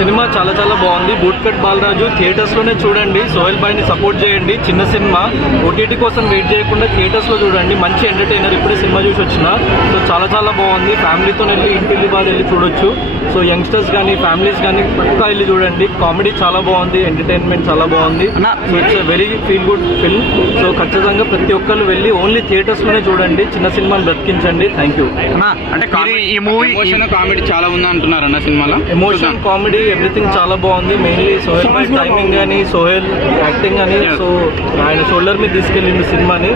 Cinema చాలా చాలా బాగుంది. బూట్ కట్ బాలరాజు థియేటర్స్ లోనే చూడండి. సోహెల్ భాయ్ ని సపోర్ట్ చేయండి. చిన్న సినిమా, ఓటీటీ కోసం వెయిట్ చేయకుండా థియేటర్స్ లో చూడండి. మంచి ఎంటర్టైనర్. ఇప్పుడే సినిమా చూసి వచ్చిన. సో చాలా చాలా బాగుంది. ఫ్యామిలీతో వెళ్ళి ఇంటిల్లి బాధ వెళ్ళి చూడొచ్చు. సో యంగ్స్టర్స్ కానీ ఫ్యామిలీస్ కానీ పక్కా వెళ్ళి చూడండి. కామెడీ చాలా బాగుంది, ఎంటర్టైన్మెంట్ చాలా బాగుంది. So it's very feel good film. So ఖచ్చితంగా ప్రతి ఒక్కరు వెళ్ళి ఓన్లీ థియేటర్స్ లోనే చూడండి. చిన్న సినిమాని బ్రతికించండి. Thank you. అంటే ఈ మూవీ కామెడీ చాలా ఉంది అంటున్నారు అన్న సినిమాలో. ఎమోషన్, కామెడీ, ఎవ్రీథింగ్ చాలా బాగుంది. మెయిన్లీ సోహెల్ భాయ్ టైమింగ్ కానీ, సోహెల్ యాక్టింగ్ కానీ, సో ఆయన షోల్డర్ మీద తీసుకెళ్ళింది సినిమాని.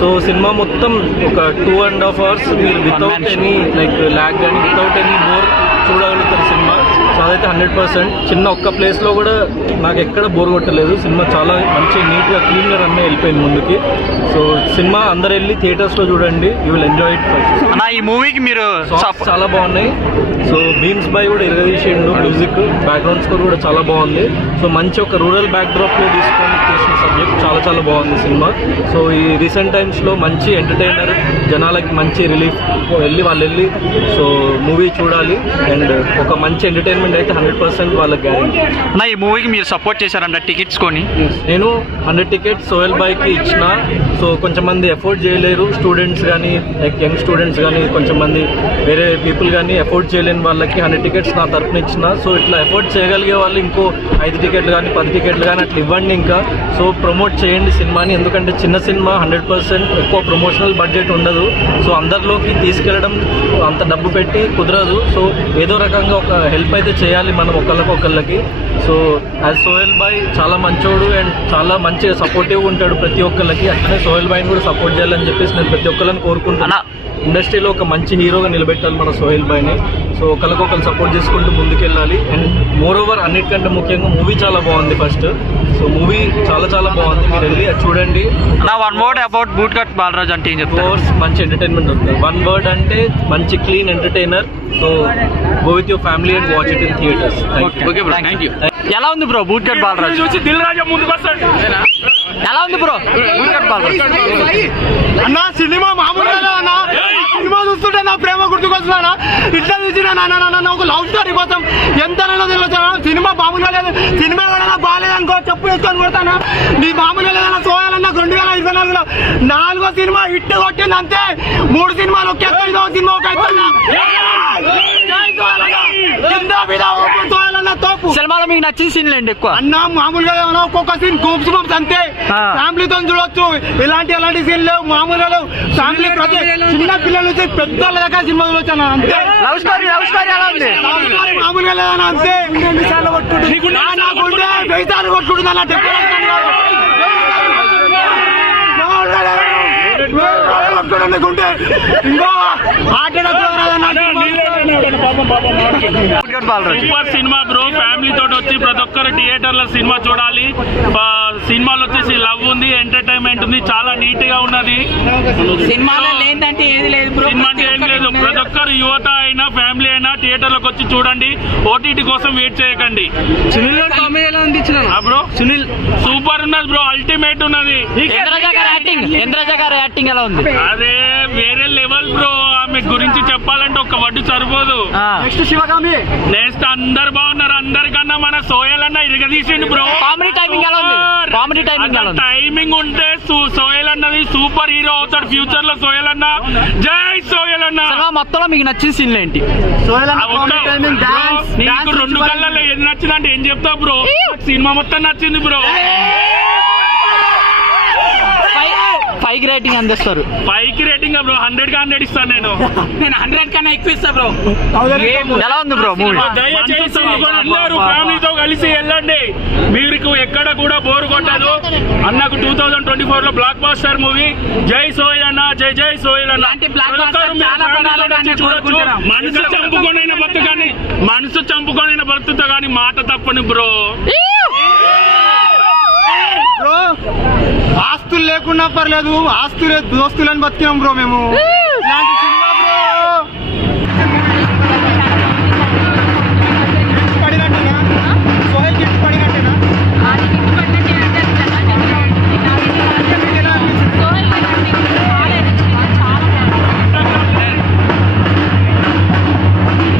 సో సినిమా మొత్తం ఒక 2.5 hours మీరు వితౌట్ ఎనీ లైక్ ల్యాగ్ కానీ వితౌట్ ఎనీ బోర్ చూడగలుగుతారు సినిమా. సో అదైతే 100%. చిన్న ఒక్క ప్లేస్లో కూడా నాకు ఎక్కడ బోర్ కొట్టలేదు. సినిమా చాలా మంచి నీట్గా క్లీన్గా రన్ వెళ్ళిపోయింది ముందుకి. సో సినిమా అందరు వెళ్ళి థియేటర్స్లో చూడండి. You will enjoy it. ఈ మూవీకి మీరు చాలా బాగున్నాయి. సో బీమ్స్ బాయ్ కూడా ఇరగదీసిండు. మ్యూజిక్, బ్యాక్గ్రౌండ్ స్కోర్ కూడా చాలా బాగుంది. సో మంచి ఒక రూరల్ బ్యాక్డ్రాప్లో తీసుకొని తీసిన సబ్జెక్ట్ చాలా చాలా బాగుంది సినిమా. సో ఈ రీసెంట్ టైమ్స్లో మంచి ఎంటర్టైనర్, జనాలకి మంచి రిలీఫ్. వాళ్ళు వెళ్ళి సో మూవీ చూడాలి. అండ్ ఒక మంచి ఎంటర్టైన్మెంట్ అయితే 100% వాళ్ళకి గ్యారెంటీ. ఈ మూవీకి మీరు సపోర్ట్ చేశారంట టికెట్స్ కొని. నేను 100 tickets సోహెల్ భాయ్కి ఇచ్చిన. సో కొంచెం మంది ఎఫోర్డ్ చేయలేరు. స్టూడెంట్స్ కానీ లైక్ యంగ్ స్టూడెంట్స్ కానీ కొంచెం మంది వేరే పీపుల్ కానీ ఎఫోర్డ్ చేయలేని వాళ్ళకి 100 tickets నా తరఫున ఇచ్చిన. సో ఇట్లా ఎఫోర్డ్ చేయగలిగే వాళ్ళు ఇంకో 5 tickets కానీ 10 tickets కానీ అట్లా ఇవ్వండి. ఇంకా సో ప్రమోట్ చేయండి సినిమాని. ఎందుకంటే చిన్న సినిమా 100% ఎక్కువ ప్రమోషనల్ బడ్జెట్ ఉండదు. సో అందరిలోకి తీసుకెళ్ళడం అంత డబ్బు పెట్టి కుదరదు. సో ఏదో రకంగా ఒక హెల్ప్ అయితే చేయాలి మనం ఒకళ్ళకి. సో యాజ్ సోహెల్ భాయ్ చాలా మంచోడు అండ్ చాలా మంచిగా సపోర్టివ్గా ఉంటాడు ప్రతి ఒక్కళ్ళకి. అట్లనే సోహెల్ భాయ్ని కూడా సపోర్ట్ చేయాలని చెప్పేసి నేను ప్రతి ఒక్కళ్ళని కోరుకుంటున్నా. ఇండస్ట్రీలో ఒక మంచి హీరోగా నిలబెట్టాలి మన సోహెల్ భాయ్ని. సో ఒకరికొకరు సపోర్ట్ చేసుకుంటూ ముందుకెళ్ళాలి. అండ్ మోర్ ఓవర్ అన్నిటికంటే ముఖ్యంగా మూవీ చాలా బాగుంది ఫస్ట్. సో మూవీ చాలా చాలా బాగుంది. మీరు వెళ్ళి అది చూడండి. One word about boot cut Balaraj అంటే ఏం చెప్తారు? మంచి ఎంటర్టైన్మెంట్ ఉంటుంది. వన్ వర్డ్ అంటే మంచి clean entertainer. So go with your family and watch it in theatres. Thank you. ఎలా ఉంది బ్రో బూట్ కట్ బాలరాజ్? చూసి దిల్ రాజా ముందుకు వస్తాడు. ఎలా ఉంది బ్రో బూట్ కట్ బాలరాజ్? అన్న సినిమా మామూలుగా అన్న. సినిమా చూస్తుంటే నా ప్రేమ గుర్తుకొస్తున్నా. ఇట్లా చూసిన నాన్న ఒక లవ్ స్టోరీ కోసం ఎంత తెలుసు. సినిమా మామూలుగా లేదు. సినిమా కూడా బాగాలేదనుకో చెప్పు వేసుకొని కొడతానా. నీ మామూలుగా లేదన్నా. సోయాలన్నా 2024లో 4వ సినిమా హిట్ కొట్టింది అంతే. 3 సినిమాలు ఒకే. 5వ సినిమా ఒక సినిమాలో మీకు నచ్చిన సీన్లు ఏంటి ఎక్కువ? అన్న మామూలుగా ఒక్కొక్క సీన్ గూప్స్ బంప్స్ అంతే. ఫ్యామిలీతో చూడొచ్చు. ఇలాంటి సీన్ లేవు. మామూలుగా లేవు. ఫ్యామిలీ చిన్న పిల్లల నుంచి పెద్దల దాకా సినిమా చూడొచ్చాను అంతే. లవ్ స్టోరీ ఎలా ఉంది? మామూలుగా లేదన్నా అంతే. కొట్టుకుంటే 1000 సార్లు కొట్టుకుంటుంది అన్నట్టు. Super cinema bro. ఫ్యామిలీ తోటి వచ్చి ప్రతి ఒక్కరు థియేటర్ లో సినిమా చూడాలి. సినిమాలో వచ్చేసి లవ్ ఉంది, ఎంటర్టైన్మెంట్ ఉంది, చాలా నీట్ గా ఉన్నది. సినిమాలో లేదంటే ఏది లేదు బ్రో. సినిమా అంటే ఏం లేదు. ప్రతి ఒక్కరు యువత అయినా ఫ్యామిలీ అయినా థియేటర్ లోకి వచ్చి చూడండి. ఓటీటీ కోసం వెయిట్ చేయకండి. సునీల్ కామెడీ ఎలా ఉంది బ్రో? సునీల్ సూపర్ ఉన్నది బ్రో. అల్టిమేట్ ఉన్నది. ఇంద్రజ గారి యాక్టింగ్ ఎలా ఉంది? అదే వేరే లెవెల్ బ్రో. ఆమె గురించి చెప్పాలంటే ఒక వడ్డు సరిపోదు. నెక్స్ట్ అందరు బాగున్నారు. అందరికన్నా మన సోయల్ అన్న ఇరగదీసిండు బ్రో. కామెడీ టైమింగ్ ఎలా ఉంది? టైమింగ్ ఉంటే సోయల్ అన్నది సూపర్ హీరో అవుతాడు ఫ్యూచర్ లో. సోయల్ అన్న, జై సోయల్ అన్న. మొత్తంలో మీకు నచ్చిన సీన్లు ఏంటి? నీకు 2 కళ్ళల్లో ఏది నచ్చిందంటే ఏం చెప్తావు బ్రో? సినిమా మొత్తం నచ్చింది బ్రో. 5 రేటింగ్ అందిస్తారు. 5కి రేటింగ్ బ్రో. 100కి 100 ఇస్తాను నేను. 100 కన్నా ఎక్కువ ఇస్తా బ్రో. ఎలా ఉంది బ్రో మూవీ? దయచేసి అందరూ ఫ్యామిలీతో కలిసి వెళ్ళండి. మీకు ఎక్కడ కూడా బోర్ కొట్టదు. అన్నకు 2024లో బ్లాక్ బాస్టర్ మూవీ. జై సోయల్ అన్న, జై జై సోయల్ అన్న. చూడొచ్చు. మనసు చంపుకొనైనా బతుకుతా కానీ మాట తప్పని బ్రో. ఆస్తులు లేకున్నా పర్లేదు. ఆస్తులే దోస్తులని బతికినాం బ్రో మేము. ఇలాంటి